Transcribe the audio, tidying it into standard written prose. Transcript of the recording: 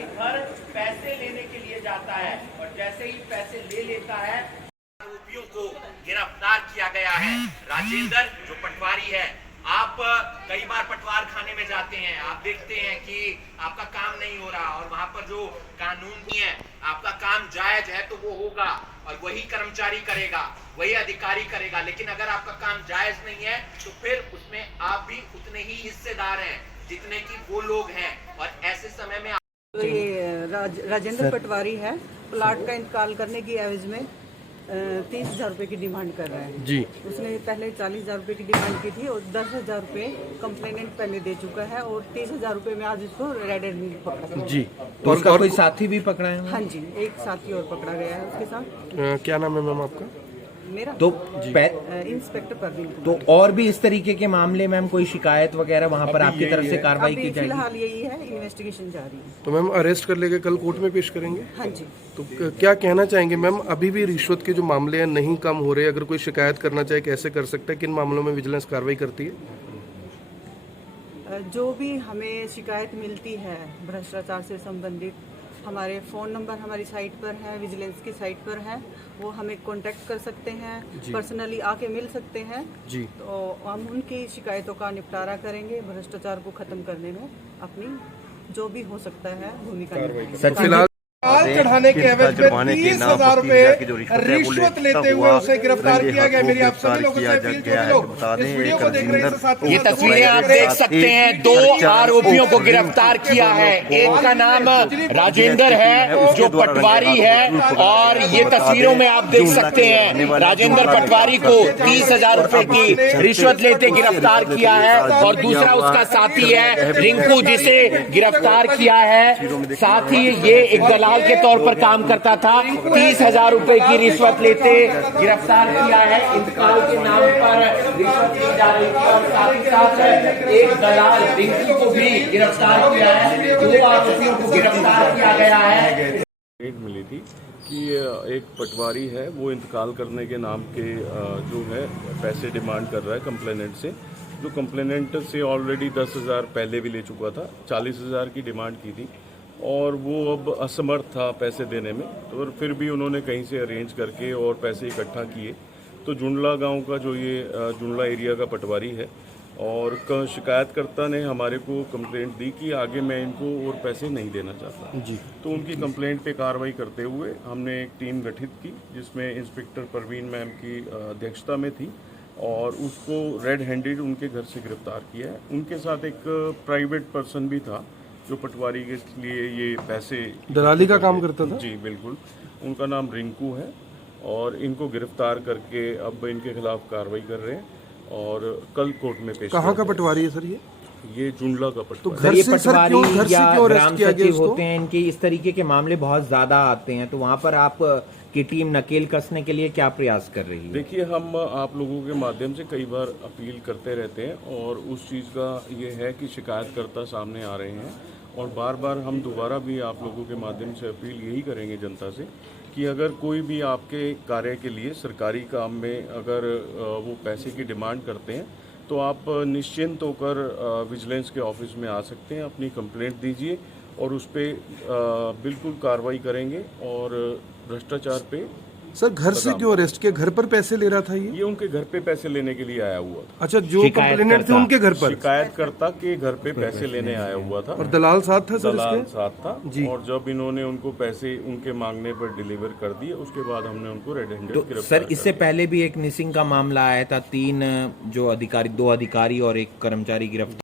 के घर पैसे लेने के लिए जाता है और जैसे ही पैसे ले लेता है, आरोपियों को गिरफ्तार किया गया है। राजेंद्र जो पटवारी है, आप कई बार पटवार खाने में जाते हैं, आप देखते हैं कि आपका काम नहीं हो रहा और वहां पर जो कानून नहीं है, आपका काम जायज है तो वो होगा और वही कर्मचारी करेगा, वही अधिकारी करेगा। लेकिन अगर आपका काम जायज नहीं है तो फिर उसमें आप भी उतने ही हिस्सेदार हैं जितने कि वो लोग हैं। और ऐसे समय में तो ये राजेंद्र पटवारी है, प्लाट का इंतकाल करने की एवज में 30,000 रुपये की डिमांड कर रहा है जी। उसने पहले 40,000 रुपये की डिमांड की थी और 10,000 रुपये कंप्लेनेंट पहले दे चुका है और 30,000 रुपये में आज इसको रेड हैंडेड पकड़ा जी। तो उसका कोई साथी भी पकड़ा है? हाँ जी, एक साथी और पकड़ा गया है उसके साथ। क्या नाम है मैम आपका? मेरा तो इंस्पेक्टर परवीन। तो और भी इस तरीके के मामले मैम कोई शिकायत वगैरह वहाँ पर आपकी तरफ से कार्रवाई की जाएगी? फिलहाल यही है, इन्वेस्टिगेशन जारी है। तो मैम अरेस्ट कर लेके कल कोर्ट में पेश करेंगे? हाँ जी। तो क्या कहना चाहेंगे मैम, अभी भी रिश्वत के जो मामले हैं नहीं कम हो रहे, अगर कोई शिकायत करना चाहे कैसे कर सकता है, किन मामलों में विजिलेंस कार्रवाई करती है? जो भी हमें शिकायत मिलती है भ्रष्टाचार से संबंधित, हमारे फ़ोन नंबर हमारी साइट पर है, विजिलेंस की साइट पर है, वो हमें कांटेक्ट कर सकते हैं, पर्सनली आके मिल सकते हैं जी। तो हम उनकी शिकायतों का निपटारा करेंगे, भ्रष्टाचार को ख़त्म करने में अपनी जो भी हो सकता है भूमिका। फिलहाल चढ़ाने के एवज में 30,000 रुपए रिश्वत लेते हुए उसे गिरफ्तार किया गया। मेरी आप सभी लोगों से अपील, जो भी लोग इस वीडियो को देख रहे हैं, ये तस्वीरें आप देख सकते हैं। 2 आरोपियों को गिरफ्तार किया है। एक का नाम राजेंद्र है जो पटवारी है और ये तस्वीरों में आप देख सकते हैं राजेंद्र पटवारी को 30,000 रुपए की रिश्वत लेते गिरफ्तार किया है और दूसरा उसका साथी है रिंकू जिसे गिरफ्तार किया है। साथ ही ये एक दलाल के तौर पर काम करता था। 30,000 रुपए की रिश्वत लेते गिरफ्तार किया है। इंतकाल के नाम पर रिश्वत ली जा रही थी और साथ ही साथ एक दलाल रिंकू को भी गिरफ्तार किया है। 2 आरोपियों को गिरफ्तार किया गया है। एक मिली थी कि एक पटवारी है वो इंतकाल करने के नाम के जो है पैसे डिमांड कर रहा है कंप्लेनेंट से, जो कंप्लेनेंट से ऑलरेडी 10,000 पहले भी ले चुका था, 40,000 की डिमांड की थी और वो अब असमर्थ था पैसे देने में। तो फिर भी उन्होंने कहीं से अरेंज करके और पैसे इकट्ठा किए। तो जुंडला गांव का जो ये जुंडला एरिया का पटवारी है और शिकायतकर्ता ने हमारे को कंप्लेंट दी कि आगे मैं इनको और पैसे नहीं देना चाहता जी। तो उनकी कंप्लेंट पे कार्रवाई करते हुए हमने एक टीम गठित की जिसमें इंस्पेक्टर परवीन मैम की अध्यक्षता में थी और उसको रेड हैंडेड उनके घर से गिरफ्तार किया है। उनके साथ एक प्राइवेट पर्सन भी था जो पटवारी के लिए ये पैसे दलाली का काम करता था जी। बिल्कुल, उनका नाम रिंकू है और इनको गिरफ्तार करके अब इनके खिलाफ कार्रवाई कर रहे हैं और कल कोर्ट में पेश। कहाँ का पटवारी है सर ये जुंडला का पटवारी? तो घर से पटवारी या ग्राम सचिव होते हैं, इनके इस तरीके के मामले बहुत ज्यादा आते हैं, तो वहाँ पर आप की टीम नकेल कसने के लिए क्या प्रयास कर रही है? देखिए, हम आप लोगों के माध्यम से कई बार अपील करते रहते हैं और उस चीज़ का ये है कि शिकायतकर्ता सामने आ रहे हैं और बार बार हम दोबारा भी आप लोगों के माध्यम से अपील यही करेंगे जनता से कि अगर कोई भी आपके कार्य के लिए सरकारी काम में अगर वो पैसे की डिमांड करते हैं तो आप निश्चिंत होकर विजिलेंस के ऑफिस में आ सकते हैं, अपनी कंप्लेंट दीजिए और उस पर बिल्कुल कार्रवाई करेंगे। और भ्रष्टाचार पे सर घर से क्यों अरेस्ट किया? घर पर पैसे ले रहा था ये उनके घर पे पैसे लेने के लिए आया हुआ था। अच्छा, जो कंप्लेनेंट थे उनके घर पर शिकायतकर्ता के घर पे पैसे लेने आया हुआ था और दलाल साथ था सर? दलाल साथ था जी। और जब इन्होंने उनको पैसे उनके मांगने पर डिलीवर कर दिए उसके बाद हमने उनको रेड हैंडेड गिरफ्तार। सर इससे पहले भी एक मिसिंग का मामला आया था, 2 अधिकारी और एक कर्मचारी गिरफ्तार